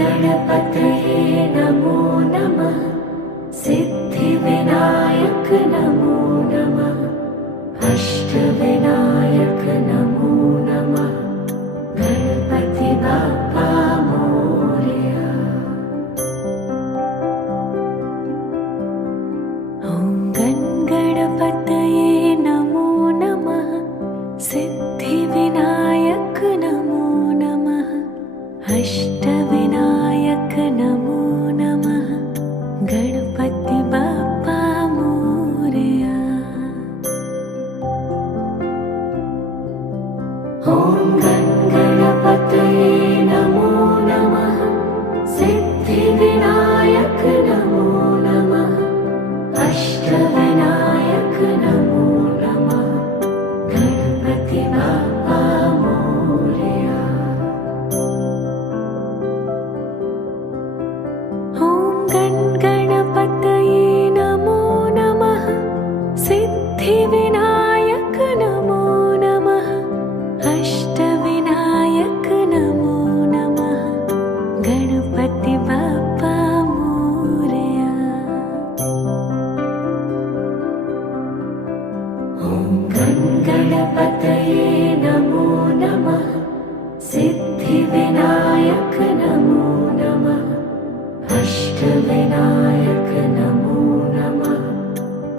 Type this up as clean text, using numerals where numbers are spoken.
गणपतये नमो नमः। सिद्धिविनायक नमो नमः। अष्टविनायक नमो नमः। गणपति बाप्पा मोरया। गणपतये नमो नमः। सिद्धिविनायक नमो नमः। अष्टविनायक नमो नमः। गणपति बाप्पा मोरया। गणपतये नमो नमः। सिद्धिविनायक नमो नमः। अष्टविनायक नमो नमः। गणपति बाप्पा मोरया। गणपतये नमो नमः। सिद्धिविनायक नमो नमः। अष्टविनायक नमो नमः। गणपति बाप्पा मोरया। गणपतये नमो नमः। सिद्धिविनायक